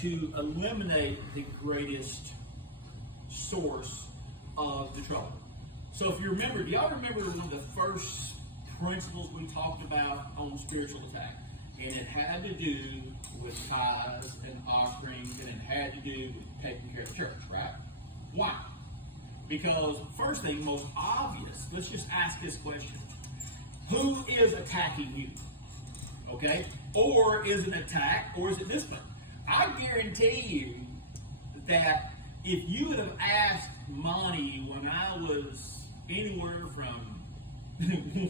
to eliminate the greatest source of the trouble. So if you remember, do y'all remember one of the first principles we talked about on spiritual attack? And it had to do with tithes and offerings, and it had to do with taking care of the church, right? Why? Because first thing, most obvious, let's just ask this question. Who is attacking you? Okay? Or is it an attack, or is it discipline? I guarantee you that if you would have asked Monty when I was anywhere from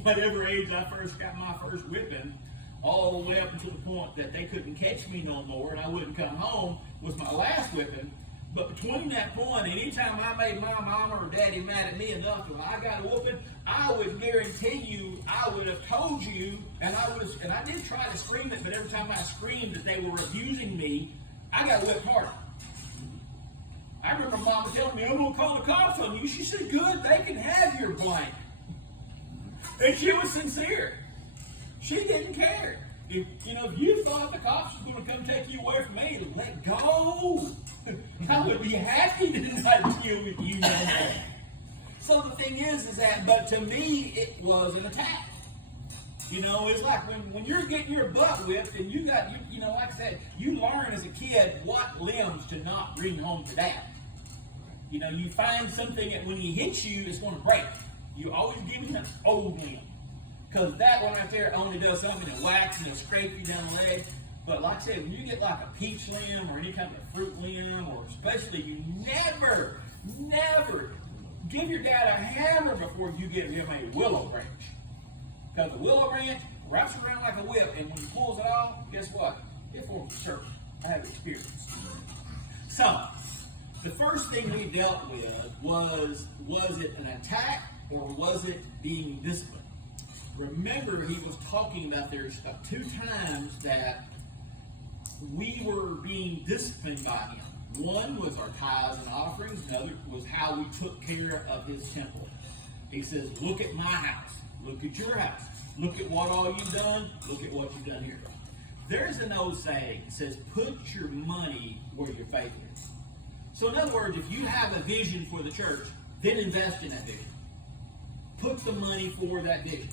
whatever age I first got my first whipping, all the way up until the point that they couldn't catch me no more and I wouldn't come home, was my last whipping. But between that point, anytime I made my mama or daddy mad at me enough when I got a whooping, I would guarantee you, I would have told you, and I did try to scream it, but every time I screamed that they were abusing me, I got whipped harder. I remember Mama telling me, I'm going to call the cops on you. She said, good, they can have your blank. And she was sincere. She didn't care. If you thought the cops was going to come take you away from me and let go, I would be happy to not deal with you no more. So the thing is that, but to me, it was an attack. It's like when you're getting your butt whipped and you like I said, you learn as a kid what limbs to not bring home to dad. You find something that when he hits you, it's going to break. You always give him an old limb. Because that one right there only does something that whacks and it'll scrape you down the leg. But like I said, when you get like a peach limb or any kind of fruit limb, or especially you never give your dad a hammer before you get him a willow branch. Because the willow branch wraps around like a whip, and when he pulls it off, guess what? It forms a circle. I have experience. So, the first thing we dealt with was it an attack or was it being disciplined? Remember, he was talking about there's 2 times that we were being disciplined by him. One was our tithes and offerings. Another was how we took care of his temple. He says, look at my house. Look at your house. Look at what all you've done. Look at what you've done here. There's an old saying that says, put your money where your faith is. So in other words, if you have a vision for the church, then invest in that vision. Put the money for that vision.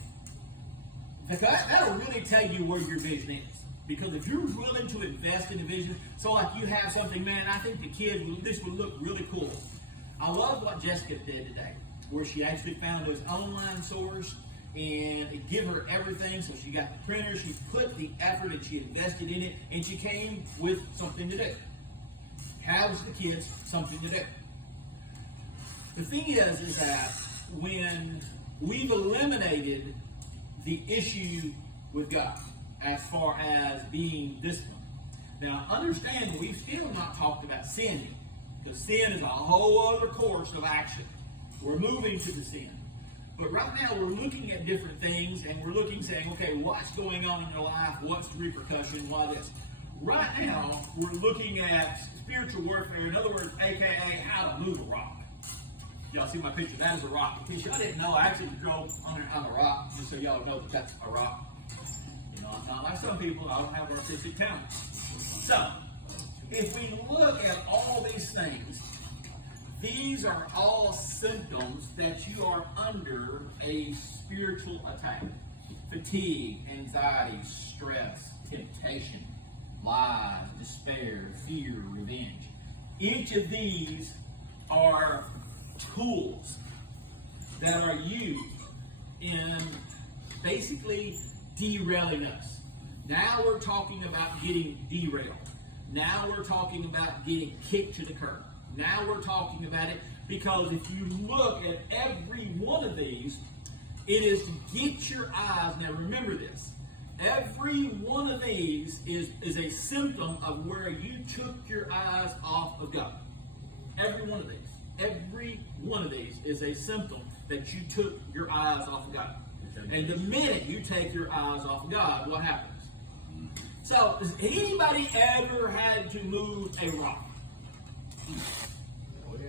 That'll really tell you where your vision is. Because if you're willing to invest in a vision, so like you have something, man, I think the kids, this would look really cool. I love what Jessica did today, where she actually found this online source and it gave her everything. So she got the printer, she put the effort and she invested in it, and she came with something to do. Has the kids something to do. The thing is that when we've eliminated the issue with God as far as being disciplined. Now, understand, we've still not talked about sin yet, because sin is a whole other course of action. We're moving to the sin. But right now, we're looking at different things, and we're looking, saying, okay, what's going on in your life? What's the repercussion? Why this? Right now, we're looking at spiritual warfare, in other words, a.k.a. how to move a rock. Y'all see my picture? That is a rock. In case y'all didn't know, I actually drove on a rock, just so y'all know that that's a rock. I'm not like some people, I don't have artistic talent. So, if we look at all these things, these are all symptoms that you are under a spiritual attack. Fatigue, anxiety, stress, temptation, lies, despair, fear, revenge. Each of these are tools that are used in basically derailing us. Now we're talking about getting derailed. Now we're talking about getting kicked to the curb. Now we're talking about it because if you look at every one of these, it is to get your eyes. Now remember this. Every one of these is a symptom of where you took your eyes off of God. Every one of these. Every one of these is a symptom that you took your eyes off of God. And the minute you take your eyes off of God, what happens? So, has anybody ever had to move a rock? Oh, yeah.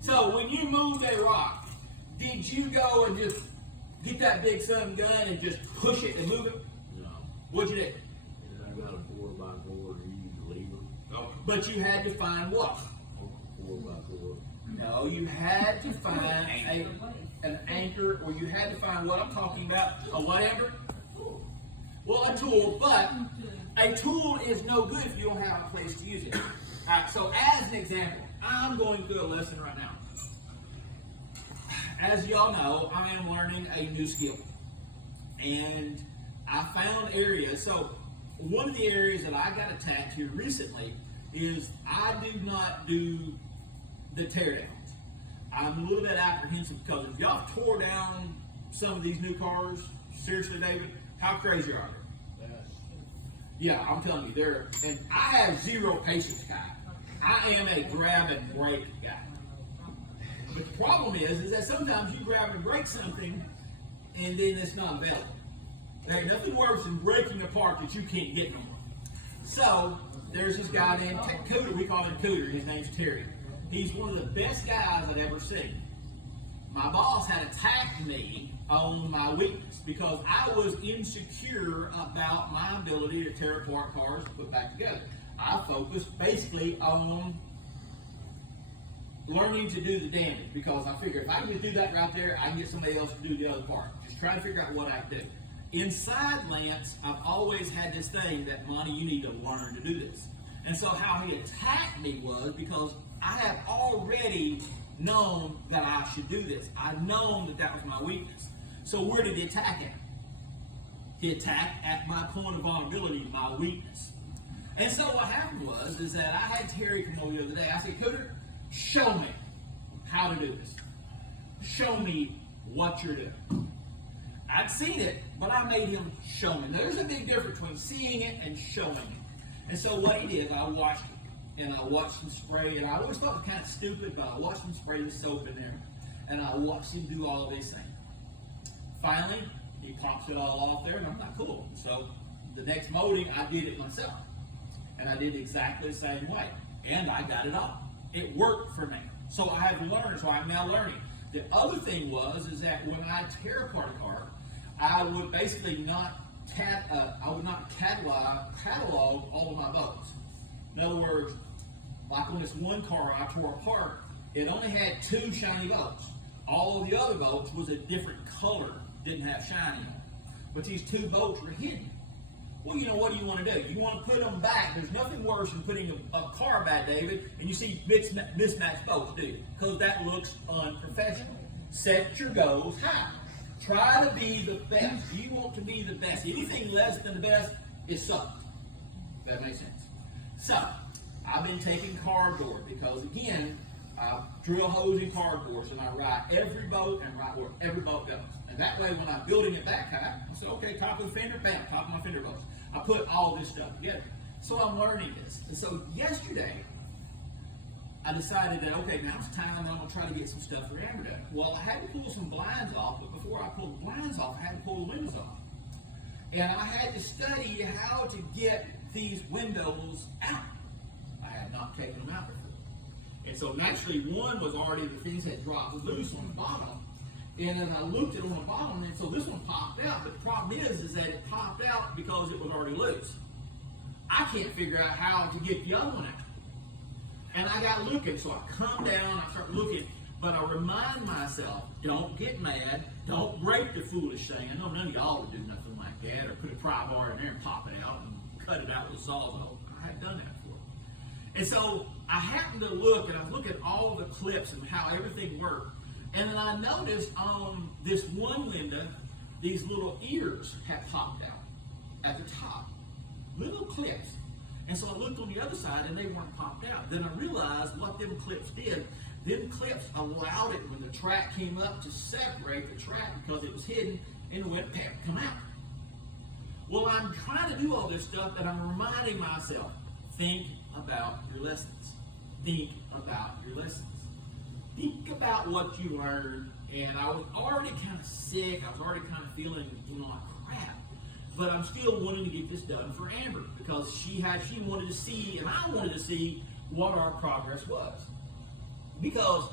So, when you moved a rock, did you go and just get that big sun gun and just push it and move it? No. What'd you do? I got a 4x4 and used a lever. Oh, But you had to find what? No, you had to find an anchor, or you had to find what I'm talking about. A what anchor? Well, a tool, but a tool is no good if you don't have a place to use it. All right, so as an example, I'm going through a lesson right now. As y'all know, I am learning a new skill. And I found areas. So one of the areas that I got attacked here recently is I do not do the teardowns. I'm a little bit apprehensive because if y'all tore down some of these new cars, seriously, David, how crazy are they? Yeah, I'm telling you, they're, and I have zero patience, guy. I am a grab and break guy. But the problem is that sometimes you grab and break something and then it's not available. There ain't nothing worse than breaking a part that you can't get no more. So, there's this guy named Cooter. We call him Cooter. His name's Terry. He's one of the best guys I've ever seen. My boss had attacked me on my weakness because I was insecure about my ability to tear apart cars and put back together. I focused basically on learning to do the damage because I figured if I can do that right there, I can get somebody else to do the other part. Just try to figure out what I can do. Inside Lance, I've always had this thing that, Monty, you need to learn to do this. And so how he attacked me was because I had already known that I should do this. I'd known that that was my weakness. So where did he attack at? He attacked at my point of vulnerability, my weakness. And so what happened is that I had Terry come over the other day. I said, Cooter, show me how to do this. Show me what you're doing. I'd seen it, but I made him show me. Now, there's a big difference between seeing it and showing it. And so what he did, I watched it, and I watched him spray, and I always thought it was kind of stupid, but I watched him spray the soap in there, and I watched him do all of these things. Finally, he pops it all off there, and I'm like, cool. So the next molding, I did it myself, and I did exactly the same way, and I got it off. It worked for me. So I have learned, so I'm now learning. The other thing is that when I tear apart a car, I would basically not catalog all of my bolts. In other words, like on this one car I tore apart, it only had 2 shiny bolts. All of the other bolts was a different color, didn't have shiny on them. But these 2 bolts were hidden. Well, you know, what do you want to do? You want to put them back. There's nothing worse than putting a car back, David, and you see mismatched bolts, do you? Because that looks unprofessional. Set your goals high. Try to be the best. You want to be the best. Anything less than the best is sucked. If that makes sense. So, I've been taking cardboard because, again, I drill holes in cardboards and I write every bolt and write where every bolt goes. And that way, when I'm building it back high, I say, okay, top of the fender, bam, top of my fender bolts. I put all this stuff together. So I'm learning this. And so yesterday, I decided that, okay, now it's time I'm going to try to get some stuff for Amber done. Well, I had to pull some blinds off, but before I pulled the blinds off, I had to pull the windows off. And I had to study how to get these windows out. I had not taken them out before. And so naturally, one was already, the things had dropped loose on the bottom. And then I looked at it on the bottom, and so this one popped out. But the problem is that it popped out because it was already loose. I can't figure out how to get the other one out. And I got looking, so I come down, I start looking, but I remind myself, don't get mad, don't break the foolish thing. I know none of y'all would do nothing like that, or put a pry bar in there and pop it out and cut it out with a sawzall. I had done that before. And so I happened to look, and I was looking at all the clips and how everything worked. And then I noticed on this one window, these little ears had popped out at the top. Little clips. And so I looked on the other side and they weren't popped out. Then I realized what them clips did. Them clips allowed it when the track came up to separate the track because it was hidden and the wet pack come out. Well, I'm trying to do all this stuff and I'm reminding myself, think about your lessons. Think about your lessons. Think about what you learned. And I was already kind of sick. I was already kind of feeling, like crap. But I'm still wanting to get this done for Amber because she wanted to see, and I wanted to see what our progress was. Because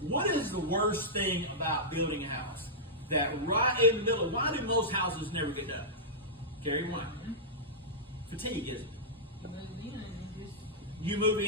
what is the worst thing about building a house? That right in the middle, why do most houses never get done? Carrie, why? Fatigue, isn't it? You move in.